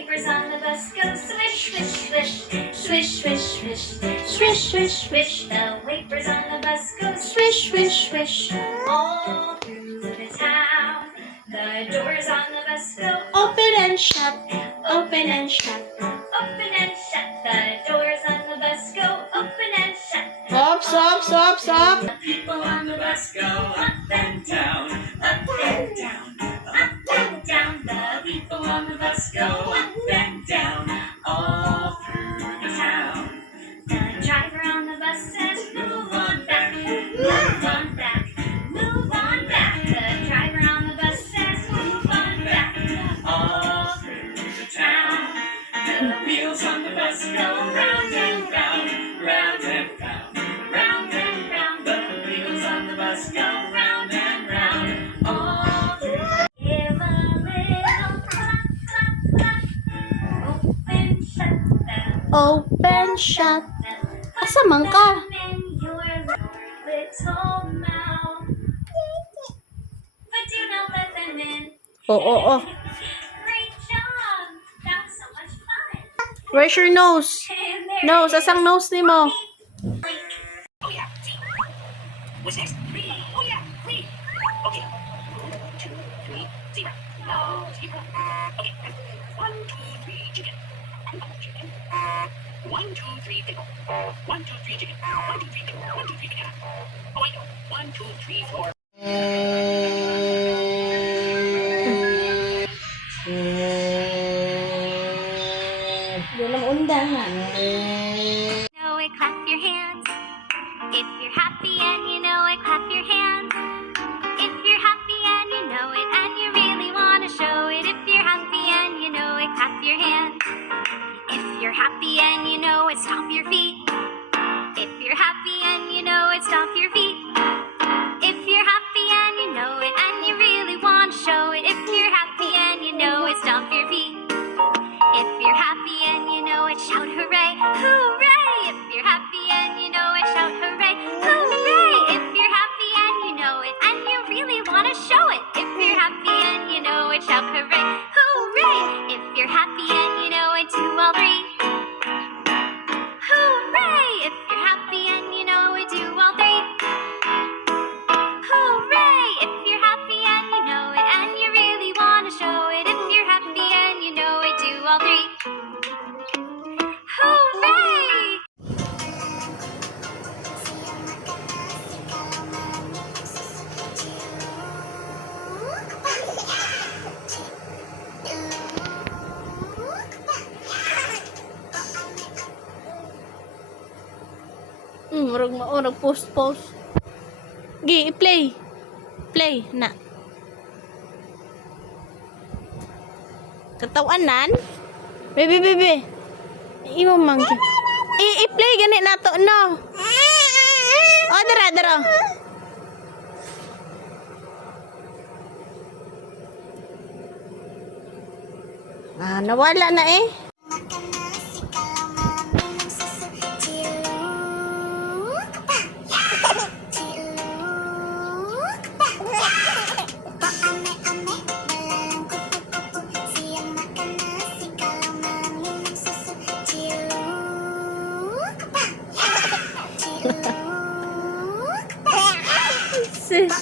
wipers on the bus go swish, swish, swish, swish, swish, swish, swish, swish, swish. The wipers on the bus go swish, swish, swish, all through the town. The doors on the bus go open and shut, open and shut, open and shut. The doors on the bus go open and shut. Stop, stop, stop, stop. The people on the bus go up and down, up and down, up and down. The people on the bus go up and down, all through the town. The driver on the bus says, move on back, move on back, move on back. The driver on the bus says, move on back, all through the town. The wheels on the bus go round and round, round and round, round and round. The wheels on the bus go round and round, all through. Give a little clap, clap, clap. Open, shut them. Open, shut. Asa man ka? In your little mouth. But do not let them in. Oo. Great job. That was so much fun. Where's your nose? And there Nose, asang nose ni mo? Oh yeah, three. What's next? Three. Oh yeah, three. Okay. 1, 2, 3, zebra. No, zebra. Okay. 1, 2, 3, chicken. Chicken. 1, 2, 3, pickle. 1, 2, 3, chicken. 1, 2, 3, pickle. 1, 2, 3, banana. Oh, I know. 1, 2, 3, 4. Yun ang undangan. know it, clap your hands. If you're happy and you know it, clap your hands. If you're happy and you know it, and you really want to show it. If you're happy and you know it, clap your hands. If you're happy and you know it, stomp your feet. If you're happy and you know it, stomp your feet. If you're happy and you know it, and you really want to show it. If you're happy and you know it, stomp your feet. If you're happy and you know it, shout hooray, hooray! If you're happy and you know it, shout hooray, hooray! If you're happy and you know it, and you really want to show it. If you're happy and you know it, shout hooray, hooray! If you're happy and you know it, do all three. Hooray! If you're happy and you know it, do all three. Hooray! If you're happy and you know it, and you really want to show it. If you're happy and you know it, do all three. Hooray! Murag maurag post. Gi, i-play. Play na. Katawanan? Bebe. Imo man. I-play gani nato no. Oh, dara. Nawala na eh. Sis.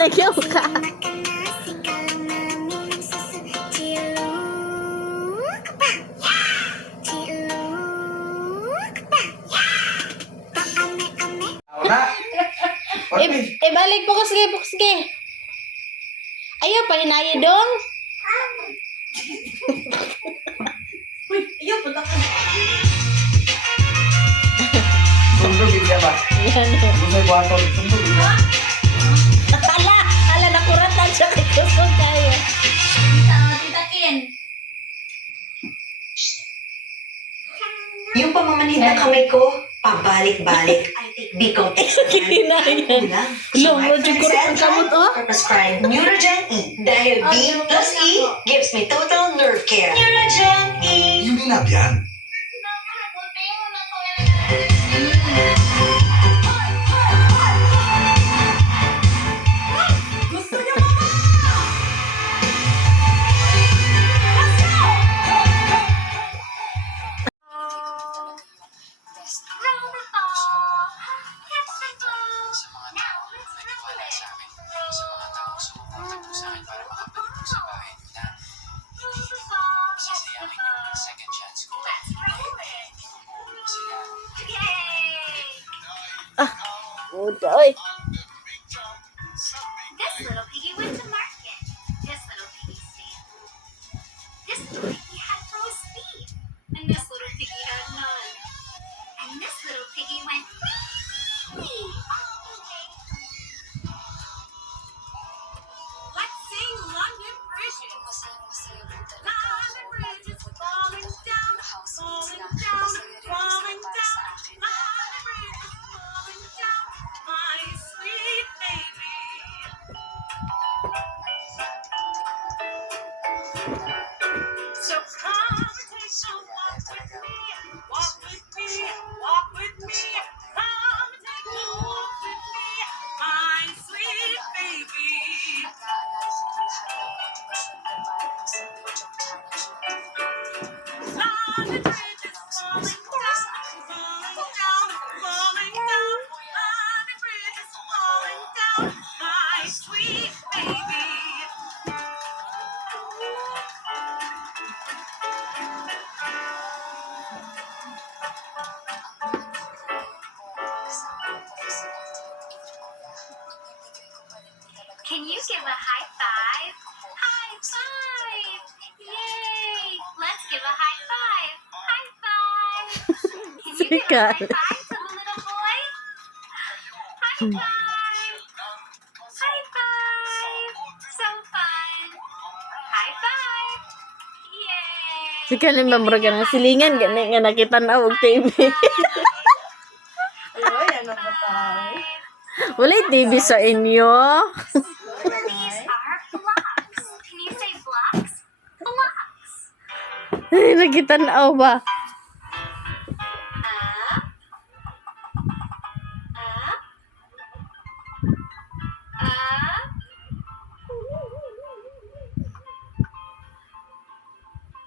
Nagyaw ka. Wala. Balik po ko. Sige. Ayaw, pahinaya dong. Sundog yun ba? Yan. Busay buhaton. Sundog yun ba? Ala, nakuratan siya kay kusog kayo. Tita Kin. Yung pamamanhid ng kamay ko, pabalik-balik. I take Bicom extra. Kinayan. Kulang. Lo, Roger ko rin ang kamot, oh. Or prescribe Neurogen E. Dahil B plus E gives me total nerve care. Neurogen E. Yung inab yan. Roll the ball. Catch the ball. Now let's roll it. Roll the ball. Catch the ball. Let's roll it. Yay! Udoy. This little piggy went to market. This little piggy stayed. This little piggy had pro speed. And this little piggy had none. And this little piggy went wee all the way home. Let's sing London Bridges. London Bridge is falling down, falling down, falling down. London Bridge is falling down, my sweet baby. So come and take a walk with me, walk with me, walk with me. Come and take a walk with me, my sweet baby. London Bridge is falling down, falling down, falling down. London Bridge is falling down, my sweet baby. Can you give a high five? High five! Yay! Let's give a high five. High five! Can you give a high Sikat. five to the little boy? High five! High five! So fun! High five! Yay! Si Kalim mamura ka ng silingan. Gani nga nakita na og TV. Wala TV sa inyo. These are blocks. Can you say blocks? Blocks. Ay, nakita na ba? Up. Up. Up.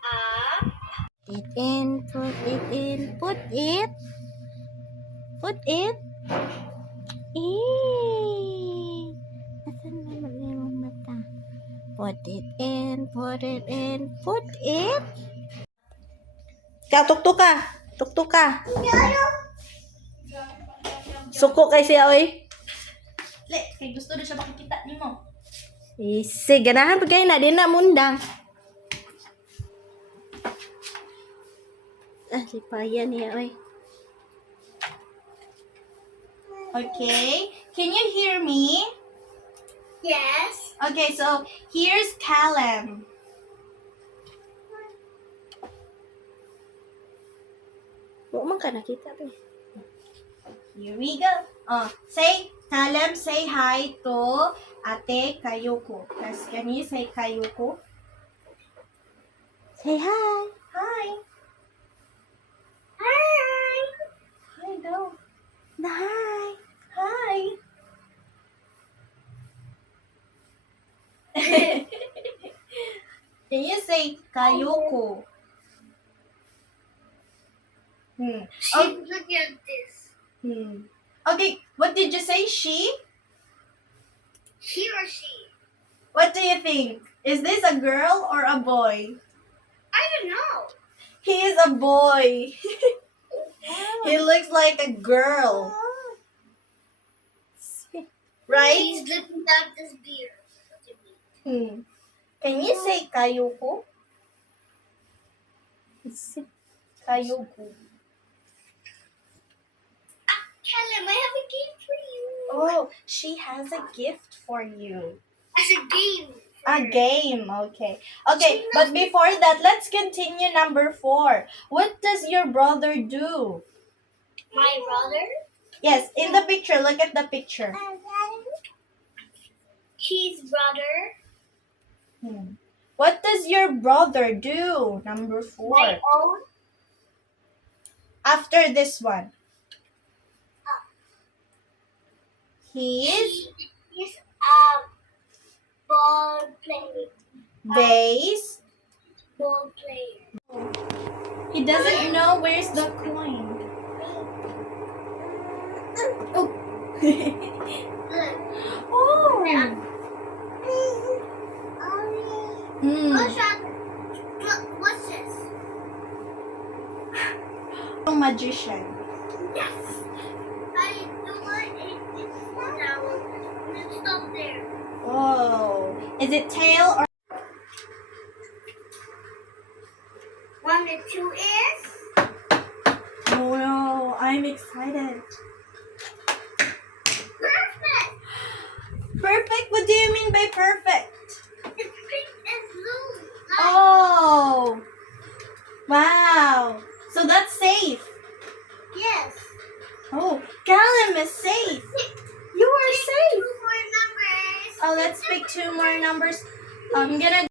Up. It in, put it in, put it. Put it. Asan na yung mata? Put it in, put it in, put it. Tuktok ka. Tuktok ka. Suko kay siya, oy. Le, kay gusto na siya makikita ni mo. Isi, ganahan pa kayo na. Di na mundang. Lipayan niya, oy. Okay, can you hear me? Yes. Okay, so here's Callum. Huwag man ka nakita, be. Here we go. Say, Callum, say hi to Ate Kayuko. Yes, can you say Kayuko? Say hi. Hi. Hi. Hi daw. Hi. Hi. Can you say Kayuko? Look at this. Okay, what did you say? She? He or she? What do you think? Is this a girl or a boy? I don't know. He is a boy. He looks like a girl. Right? He's looking at this beer. What do you mean? Can you say Kayuko? Kayuko. Callum, I have a game for you. Oh, she has a gift for you. As a game. A game, okay. Okay, but before that, let's continue number 4. What does your brother do? My brother? Yes, in the picture, look at the picture. His brother. What does your brother do? Number 4. My own. After this one. He is He's a ball player. base. Ball player. He doesn't know where's the coin. Oh. Look. Oh. What's that? What's this? Magician. Yes. I don't want it. It's now. Let's stop there. Oh. Is it tail or 1 and 2 is. oh no, I'm excited. Perfect. Perfect? What do you mean by perfect? It's pink and blue. Oh. Wow. So that's safe. Yes. Oh, Callum is safe. You are safe. 2 more numbers. Oh, let's pick 2 more numbers. I'm gonna.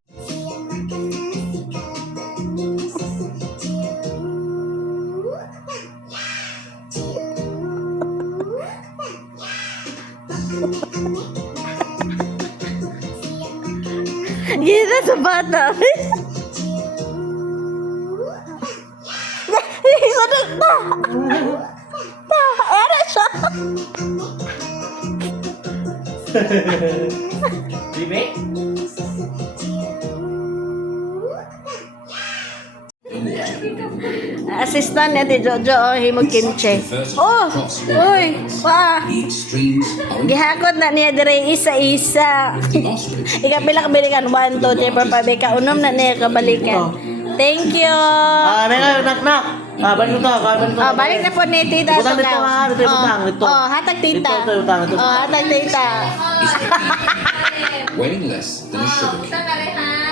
Gila sa bata. Sadot na. Ano siya? Bibi? Assistant niya ti Jojo, oh, himog kimchi. Oh, uy, pa. The extremes are Gihakot na niya dire isa-isa. the ostrich. Ikapila kabalikan 1, 2, 3, 4, 5. Ika-unom na niya kabalikan. Thank you. Nak. Balik mo to. Oh, balik na po ni Tita. Utang dito, ha? Dito, utang, dito. Oh, hatag Tita. Ito, utang, ito. Oh, hatag Tita. Is happy, weighing less than a sugar cube.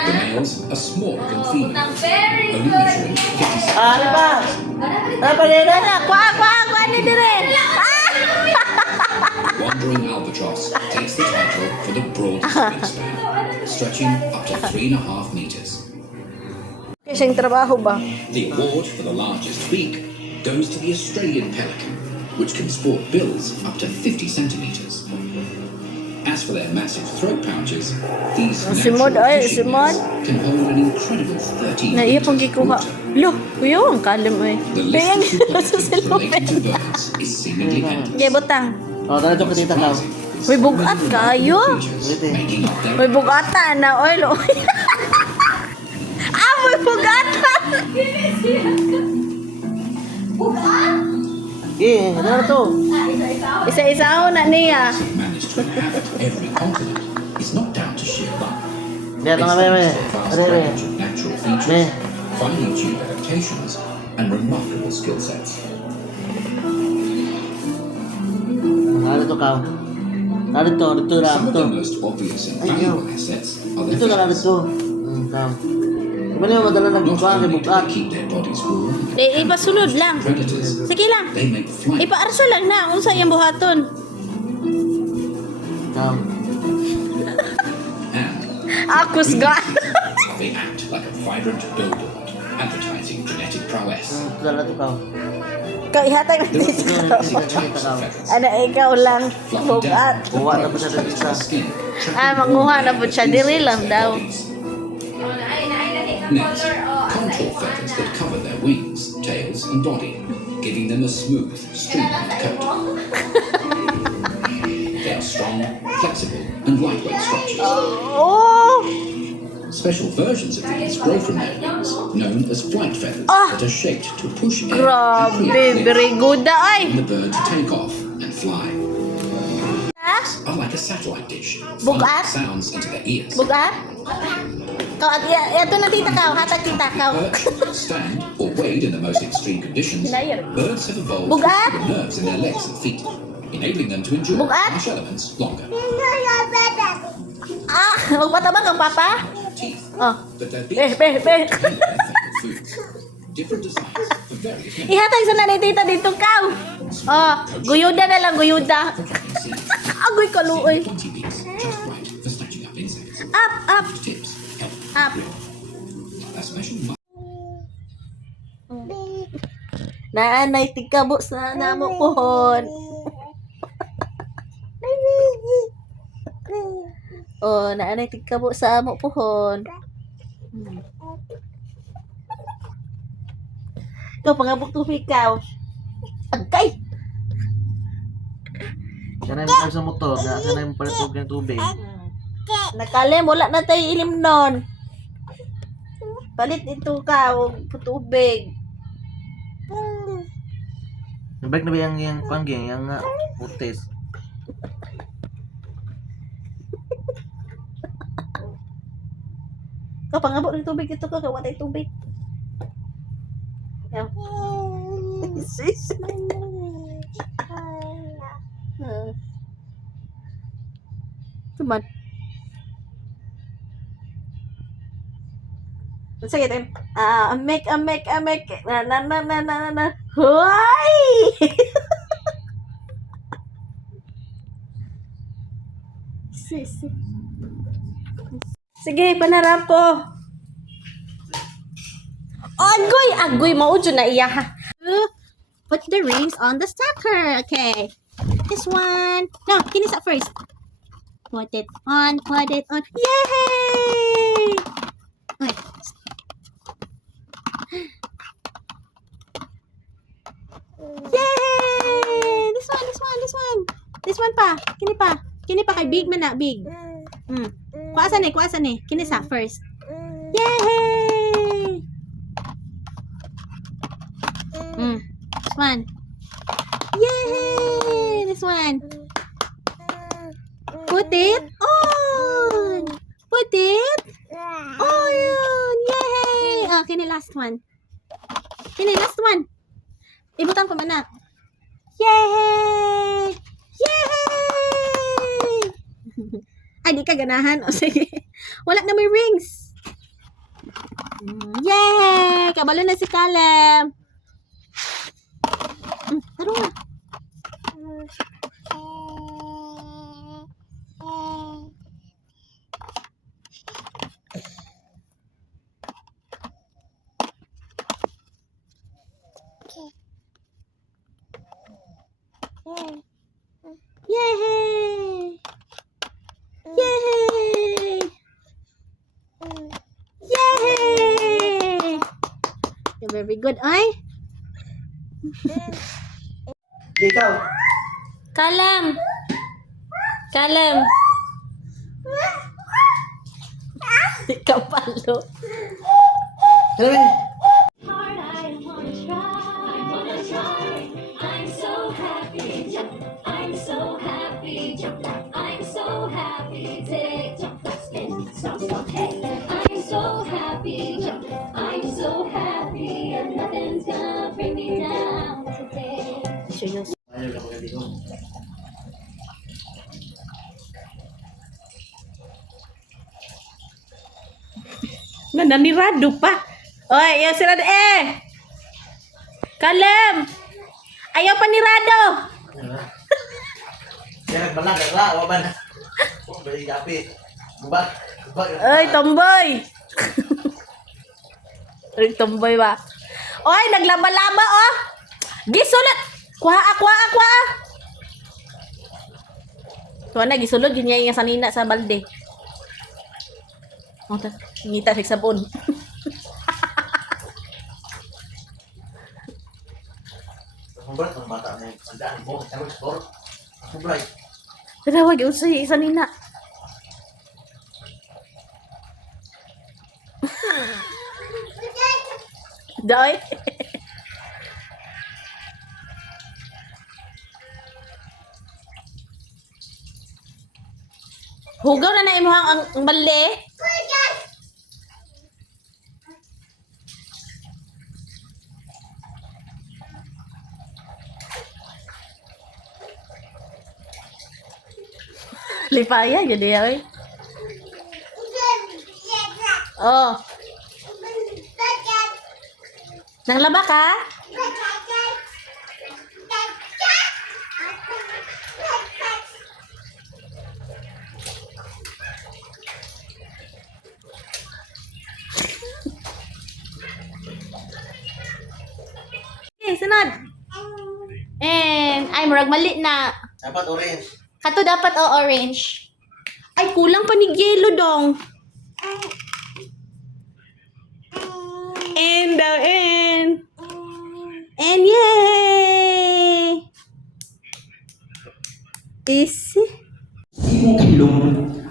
The males are smaller than females, only measuring 57. Ano ba? Ano pa rin? Dada, kuha ni dire. Wandering albatross takes the title for the broadest wingspan, stretching up to 3.5 meters. Kasing trabaho ba? The award for the largest beak goes to the Australian pelican, which can sport bills up to 50 centimeters. As for their massive throat pouches, these Simod, natural ay, fishing Simod. nets can hold an incredible 13 Na iya pong liters of gikuha. water. Lo, kuyo ang kalim ay. The Dayan list of sa superlatives related to silupin. birds is seemingly endless. Kaya butang. O, tara ito kita ka. Surprising is Uy, bugat how many kayo. creatures making up their Uy, bugatan na. Uy, lo. Uy, bugatan. Eh, tara to. Isa-isa ako na niya. managed to inhabit every continent is not down to sheer luck. Diyan, It's tanga thanks ba? to a vast Are, range of natural features, Me. finely tuned adaptations, and remarkable skill sets. Ano to ka? Narito, rito na Some of to. the most obvious and Ay, valuable assets are their Dito na feathers. rito. Ka. Kumano yung madala Not nagbuka, only do bukat. they keep their bodies warm, Ipasulod lang. predators, Sige lang. they make flight Ipaarso lang na. Unsa yung buhaton. Ka. and Akus ga. they act like a vibrant billboard, advertising genetic prowess. Ito na to ka. Ikaw ihatag na There are dito. three basic types of feathers. Ano, ikaw lang. Fluffy Bugat. down, Kuha na pa with siya bows dito to sa- the skin, Ah, manguha na po siya. Diri lang daw. Next, contour feathers that cover their wings, tails, and body, giving them a smooth, streamlined coat. They are strong, flexible and lightweight structures. Oh! Special versions of these grow from their wings, known as flight feathers, that are shaped to push air and Grabe, create very good na ay. the bird to take off and fly. Ah? Unlike a satellite dish, Bugat? flying sounds into their ears. Bugat? Kau, ito na tita kau, hatag kita kau. Perch, stand, or wade in the most extreme conditions, birds have evolved Bugat? with nerves in their legs and feet, enabling them to endure Bugat? harsh elements longer. Ah, magpatabang ang papa? Teeth, Oh. but their Beh, beaks beh, beh. contain their favorite foods. Different designs for various members. Ihatag sa nanay tita dito kau. Oh, guyuda na lang, guyuda. Agoy kaluoy. Pointy beaks, just right for snatching up insects. Up, up, Tips help up. a special Naanay tigkabo sa namo pohon. Oh, naanay tigkabo sa amo pohon. Ikaw, pangabok tubig ka. Agkay! Sana mo sa motor, sana mo palit ng tubig. Nakalim, wala na tayo ilim nun. Palit ito ka, tubig. Nabalik na ba yung pangging, yung putis? Ikaw, pangabok ng tubig ito ka, wala tayo tubig. Yan. Sis. Tuman. Sige, tayo. Amek. Na. Hoy! Sis. Sige, panarap ko. Agoy, maujo na iya ha. Put the rings on the stacker. Okay. This one. No, kinis at first. Put it on. Yay! Okay. Yay! This one. This one pa. Kini pa kay big man na, big. Kuasan eh. Kini sa first. Yay! This one. Yay! This one. Put it on. Yay! Oh, kini last one. Ibutan ko man na. Yay! Ay, di ka ganahan. O, sige. Wala na may rings. Yay! Kabalo na si Caleb. Taro nga. Yay! You're very good, ay? Ikaw! Kalem! Ikaw palo. Sabi! Ayaw ka pagkaligong. Nananirado pa. Oy, ayaw sila Kalem! Ayaw pa nirado. Kaya nagbalang, wala ba na? Balik gapi. Bubak. Oy, tomboy. Oy, tomboy ba? Oy, naglaba-laba oh. Gisulot. Kuha. Tuwa na, gisulot. Yun niya yung sanina sa balde. Oh, ngita sa sabon. Ang berat ng bata na yung sandaan mo. Ang berat. Tawag yung isa nina. Doy. Hugaw na imo ang mali. Lipaya, gini ay. Oh. Nang laba ka? Okay, sunod. And ay murag mali na. Dapat orange. Kato dapat orange. Ay kulang pa ni yellow dong. And daw and. And yay! Easy. Imong kinlong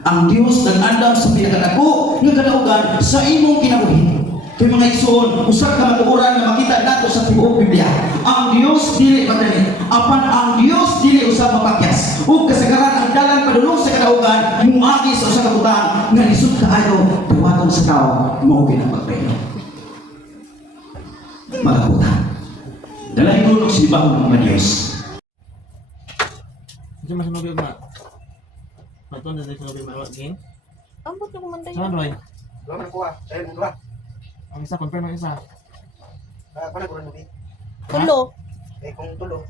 ang Dios nag-andam sa pinakadako nga kadaugan sa imong kinabuhi. Kay mga igsoon, usa ka matuoran nga makita nato sa tibuok Biblia. Ang Dios dili madali, apan ang Dios dili usab mapakyas. Ug kasagaran ang dalan padulong sa kadaugan muagi sa usa ka butang nga lisod kaayo duwaton sa tawo mao ang pagpaylo. Mga butang. Dalay ko si ibang mga Dios. Hindi masunubi ba? Mato na sa sunubi ba again? Ambot na kumanda Saan Roy? Dua man kuha. Saya mo dua. Ang isa, confirm ang isa. Kana ko nubi. Tulo. Eh kung tulo.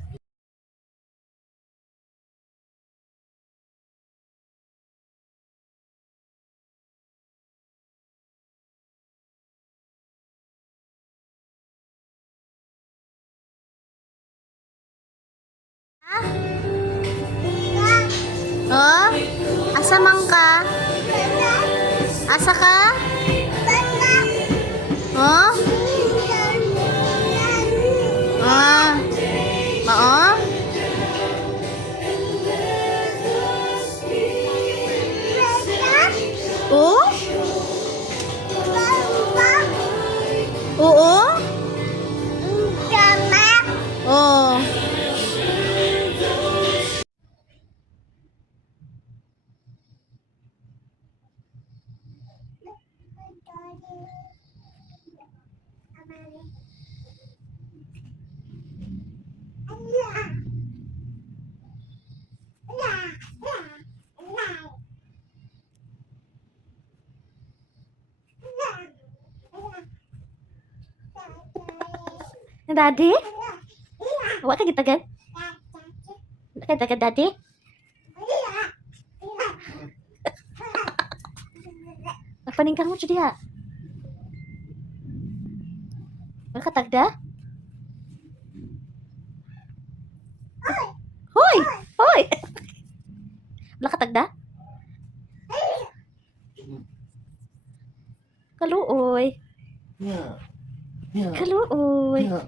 Oh? Asa man ka? Asa ka? Oh? Ah. Oo? Oo? Oo? Oo. Daddy? Wa ka gitagan? Wa ka gitagan, Daddy? Nagpaningkang mo siya diha. Wa ka tagda? Hoy! Hoy! Wala ka tagda? Kaluoy. Yeah. Yeah. Kaluoy. Yeah.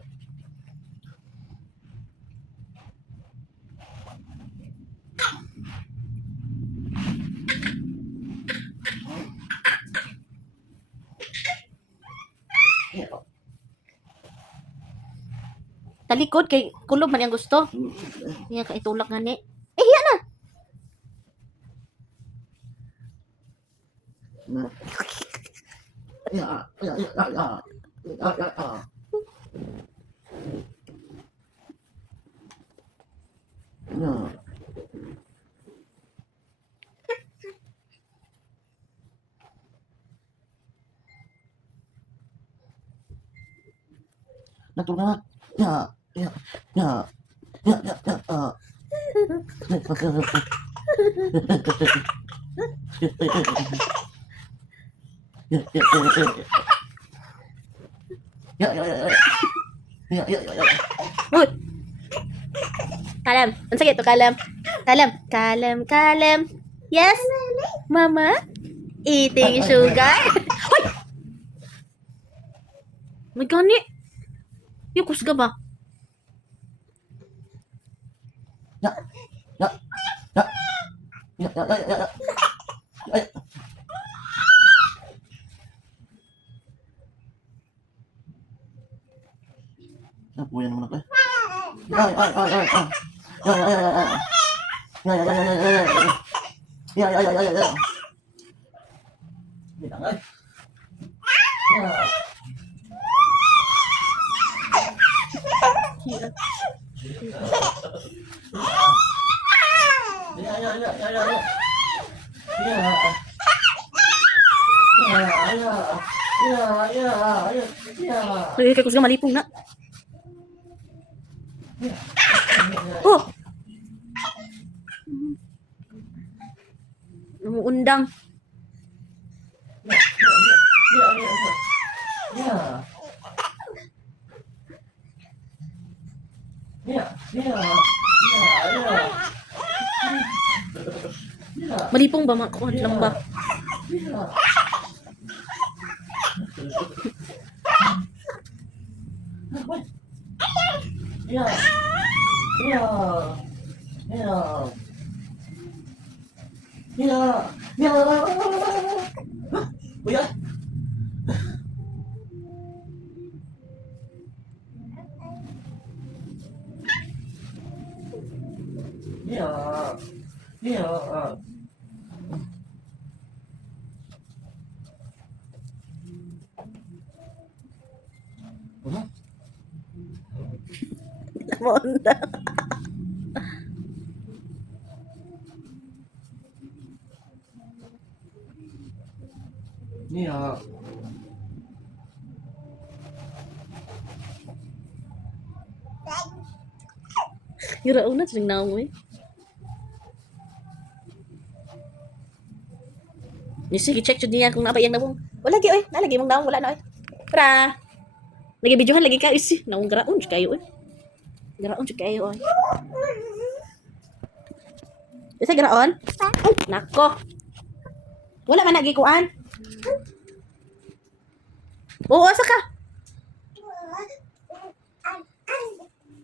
Talikod kay kulob man yang gusto. Iya ka itulak nga ni. Eh, hiya na. Yeah. Yeah. Yeah. Yeah. Yeah. Yeah. Yeah. Yeah. Natulog na. Yeah. Yeah. Yeah. Yeah. Yeah. Yeah. Yeah. Yeah. Yeah. Yeah. Yeah. Yeah. Uy. Kalem. Unsa kito kalem? Kalem. Kalem, kalem. Yes. Mama. Eating sugar. Hoy. May gani. Yung kusga ba? Yeah. Yeah. Yeah. Apa yang mana kau? Ay, ay, ay, ay, ay. Ya, ya, ya, ya, ya. Ya, ya, ya, ya, ya, ya. Ya, ya, ya, ya, ya, ya. Bilang ay. Ya. Ya, ya, ya, ya, ya, ya. Ya. Ya, ya. Ya, ya, ya. Ya. Lagi kay kusga malipong na. Oh. Numuundang. Ya. Ya. Ya. Ya. Ya. Malipong ba makuha lang ba? Ya. Ya. Ya. Ya. Ya. Ya. Buya. Ya. Ya. Numuundang. Ya. Gira una sing naong eh. Nisi check jud niya kung nabayang nabong. Wala gi oy, nalagi mong naong wala na oy. Pra. Lagi videohan lagi ka isi. Naong garaon jud kayo oy. Garaon jud kayo oy. Isa garaon? Ay, nako. Wala man nagikuan. Oo, asa ka?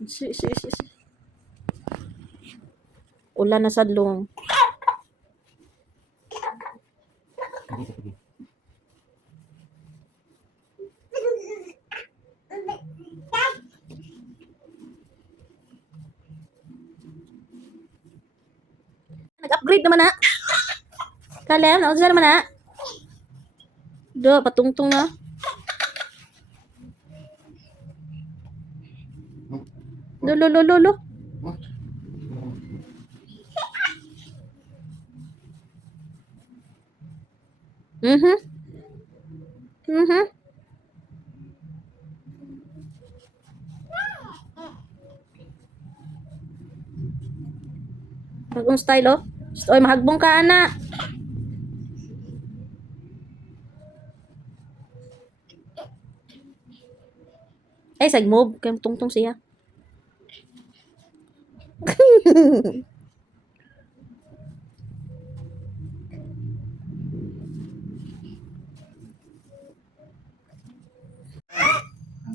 Si. Ulan na sadlong. Nag-upgrade naman na. Kalem, naunsa naman na. Do, patungtong na. Lo. Mhm. Bagong style oh. Oy, mahagbong ka ana. Ay, sagmob. Kaya tungtong siya.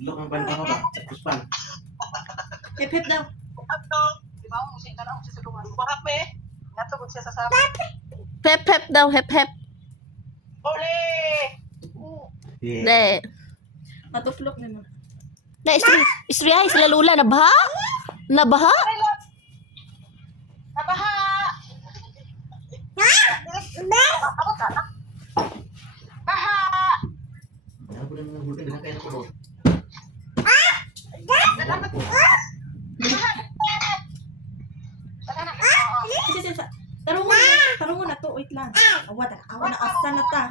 Look ang banta ko ba? Puspan. Hip-hip daw. Hep daw, hep. Yeah. De. Matuflok naman. Na istri ay sila lula na baha? Nabaha? Ako na mga bulkan na kaya ko. Kasi tarungon na to. Wait lang. Awa na asa na ta.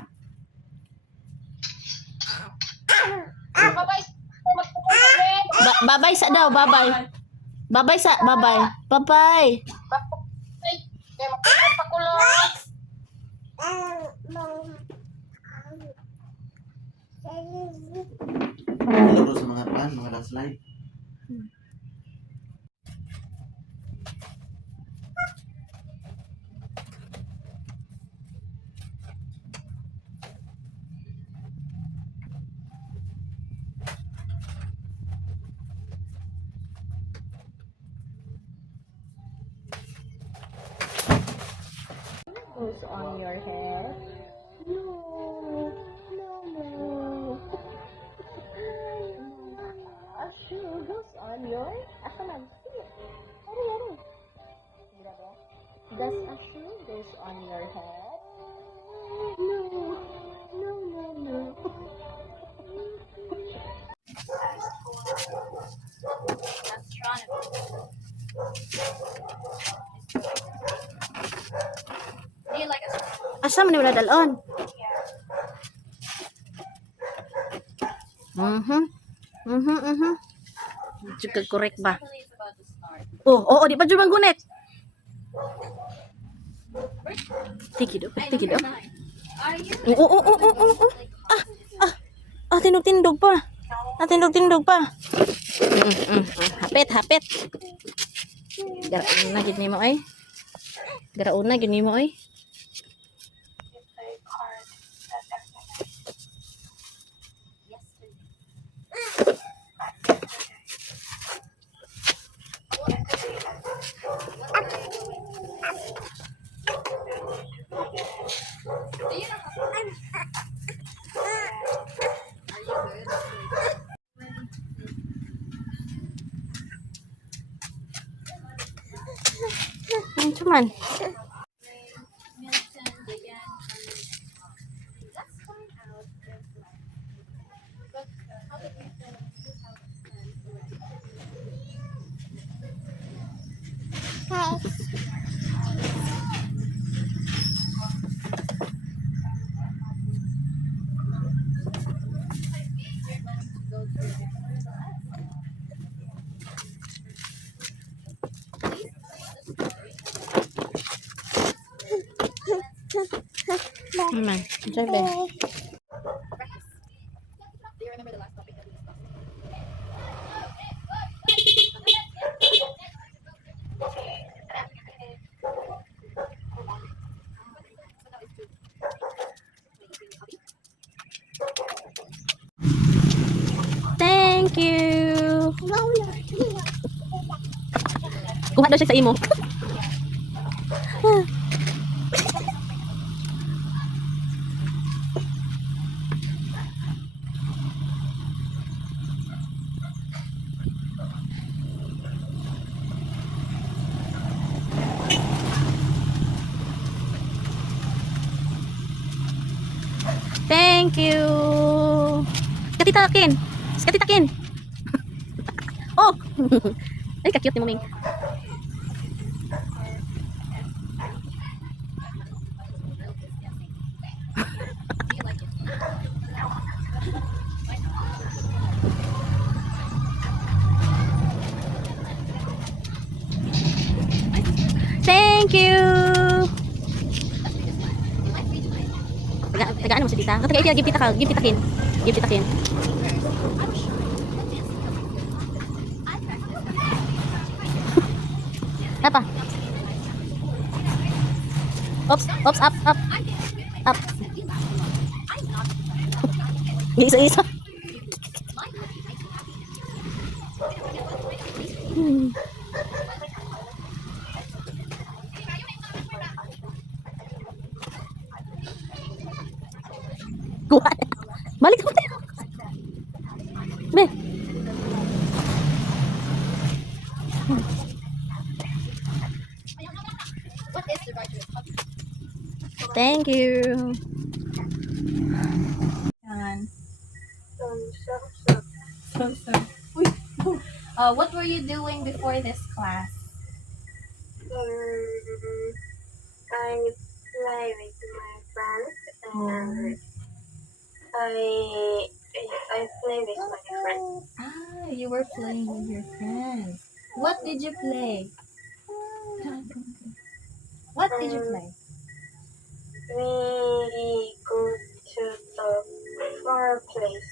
Babay sa daw, babay. Babay sa, babay. Babay. Hello sa mga pan, mga landslide. goes on your head? No. A shoe goes on your... Asa man? Sige. Ari. Grabe. Does a shoe goes on your head? No. Do you like astronomy? Asa man wala dalon? Juga correct ba? It's about to start. Oo, di pa jud manggunit. Tiki do. Are you? Oo. Tindog-tindog pa. Tindog pa. Hapit. Garaon na gid nimo ay. Cuman. Cuman. Coba. Do you remember the last topic that we discussed? Thank you. Kuha daw siya sa imo. Thank you. Katitakin. Oh. Ay, ka-cute ni Muming. Thank you. Tagaan mo si tita. Taga iti, give titakin. Apa? Oops, up. Isa. Kuha. Balik ako tayo. Be. What is the right to hobby? Thank you. What were you doing before this class? I play with my friends and I play with my friends. Ah, you were playing with your friends. What did you play? What did you play? We go to the far place.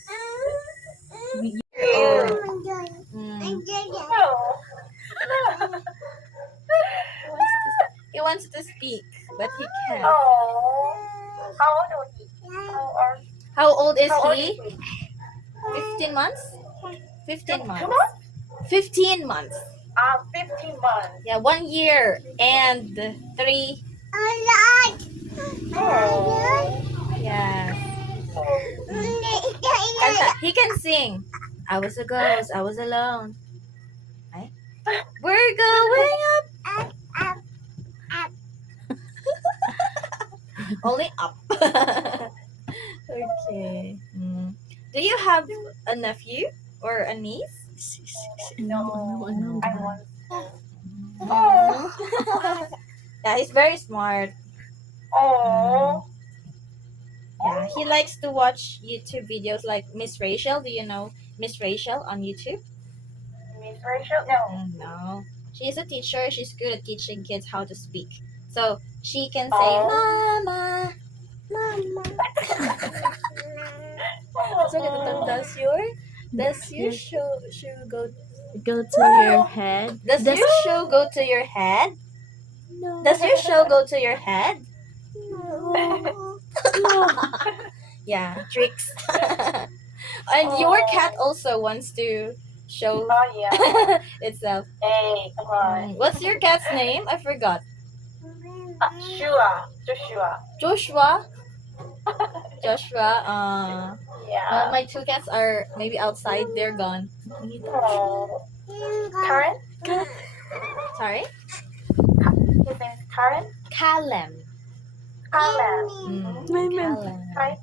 He wants to speak, but he can't. Oh, how old was he? How old is How old he? is he? 15 months? 15 months. 2 months? 15 months. 15 months. Yeah, 1 year and 3 Yes. Kanta. He can sing. I was a ghost. I was alone. Ay? We're going up. Only up. Okay. Do you have a nephew or a niece? No, I want. Yeah, he's very smart. Oh, Yeah, he likes to watch YouTube videos like Miss Rachel. Do you know Miss Rachel on YouTube? Miss Rachel. No. No. She's a teacher. She's good at teaching kids how to speak. So she can say, Oh. Mama, Mama. So does your shoe go? Go to your head. Does your shoe go to your head? No. Does your shoe go to your head? Yeah, tricks. And your cat also wants to show Oh yeah. itself. Hey, come on. What's your cat's name? I forgot. Joshua. Joshua. Joshua. Yeah. My two cats are maybe outside. They're gone. Oh. Karen? Sorry. His name is Karen? Callum. Karen. Callum. Hi.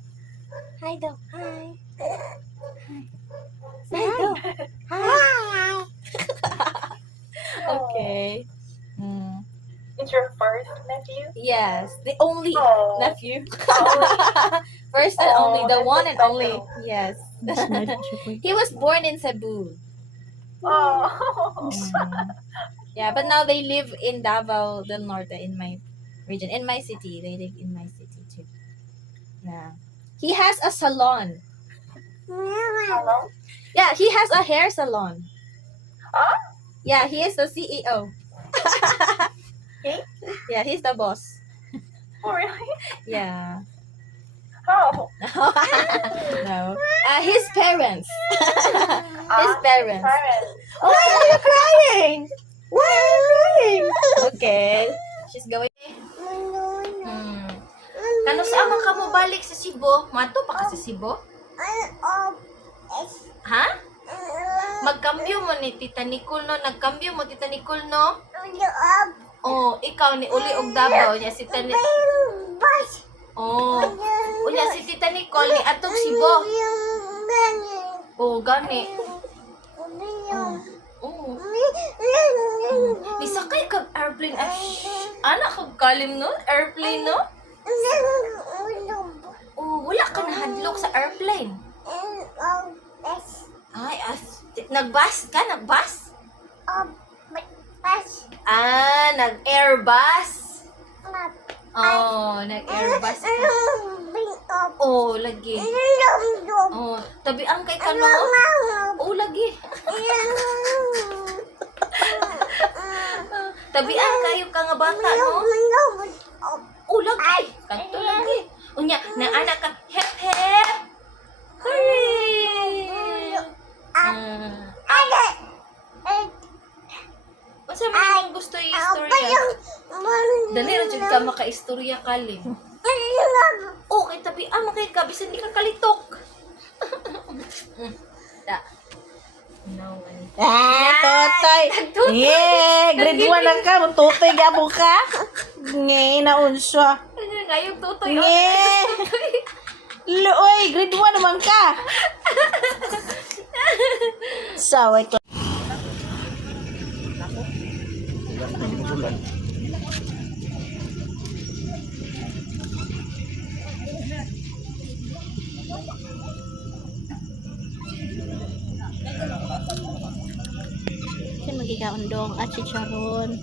Hi, Do. Hi. Say hi, Do. Hi. Okay. It's your first nephew? Yes, the only Oh. nephew. First and only, the that's one so and only. special. Yes. That's not true. He was born in Cebu. Oh. Yeah, but now they live in Davao del Norte, in my region, in my city. They live in my city too. Yeah. He has a salon. Hello? Yeah, he has a hair salon. Huh? Yeah, he is the CEO. He? Yeah, he's the boss. Oh, really? Yeah. Oh. No. His parents. His parents. Parents. Why are you crying? Why are you crying? Okay. She's going. Kano sa amang ka mo balik sa Cebu? Mato pa ka sa Cebu? Ha? Magkambyo mo ni Tita Nicole, no? Nagkambyo mo, Tita Nicole, no? Oh, ikaw ni Uli og Davao niya si Tita Oh. Unya si Tita Nicole ni atong Cebu. Oh, gani. Oh. Nisakay kag airplane. Anak kag kalim no? Airplane no? Oh, wala ka nahadlok sa airplane. Ay, nagbus ka? Nagbus? Nag-airbus. Oh, nag-airbus ka. Oh, lagi. Oh, tabiang kay ka no? Oh, lagi. Tabiang kayo ka nga bata, no? Oh, lagi. Kanto lagi. Unya, na anak ka, hep hep. Hooray! Unsa man imong gusto i-istorya? Dali ra jud ka maka-istorya kalim. Oh, kay tabiang kay ka bisan di ka kalitok. Da. No way. Totoy. Yeah, grade 1 lang ka. Tutoy gabo ka. Ngay na unswa. Ano nga yung tutoy? Yeah. Luoy, grade 1 naman ka. Saway ko. Kasi magigakaundong at chicharon.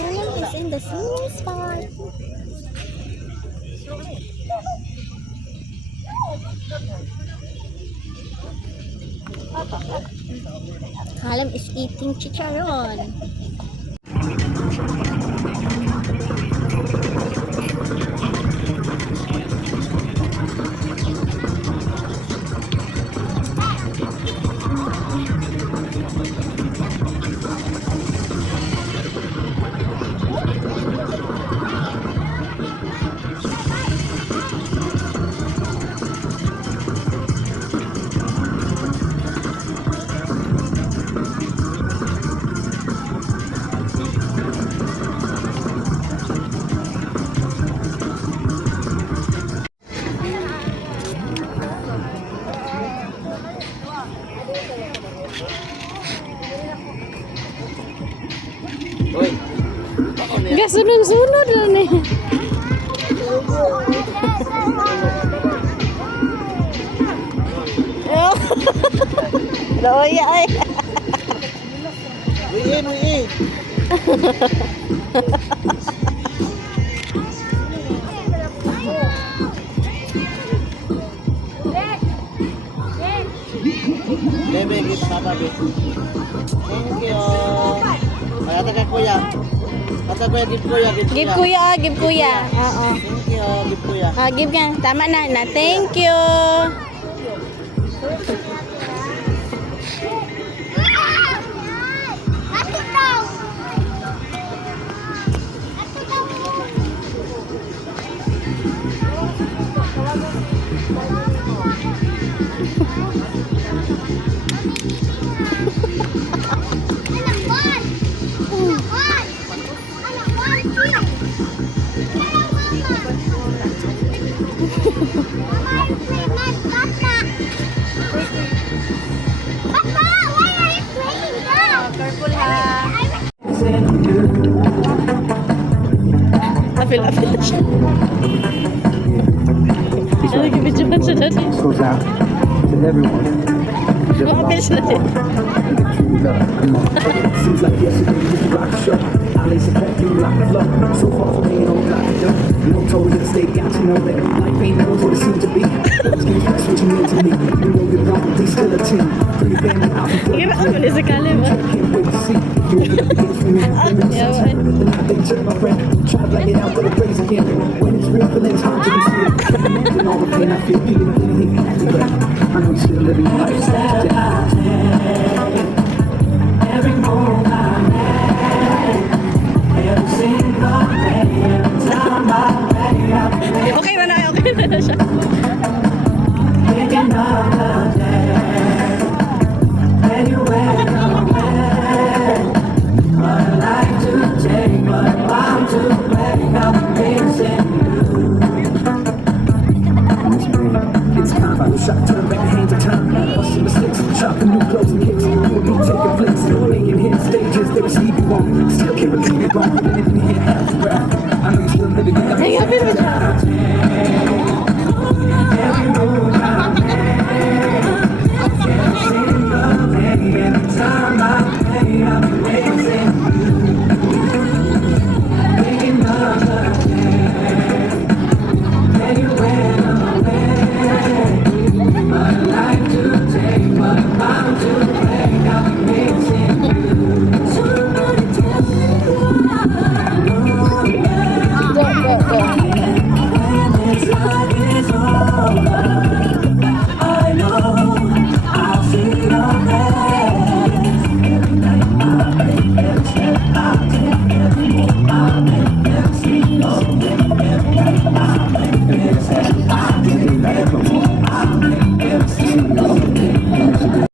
Hello, is in the same spot. Halim is eating chicharon. sunod-sunod lang ni. Oh. Loya ay. Uy. Bebe, give Papa, be. Thank you. Ay, ata ka kuya. Ata kuya, give kuya, give Give kuya. kuya, give kuya. Oo. Thank you, give kuya. Give ka. Tama na. Thank you. Careful ha. Apil na siya. Ano gibidyohan siya dati? goes out to everyone. Apil siya dati. Seems like yesterday was a rock show. I lace it back, you like the flow. So far from being on like a dope. You know, told you to stay, got to know that life ain't always what it seems to be. Those games, that's what you mean to me. You know you're wrong, but they still a team. Bring your family out and Kira ako ni sa kalim. can't wait to see. You know the beginning for me. Yawan. The night they took my friend. Try to black it out, but it plays again. When it's real, feeling it's hard to conceal. Imagine all the pain I feel, even if anything has to break. I know you're still living your life.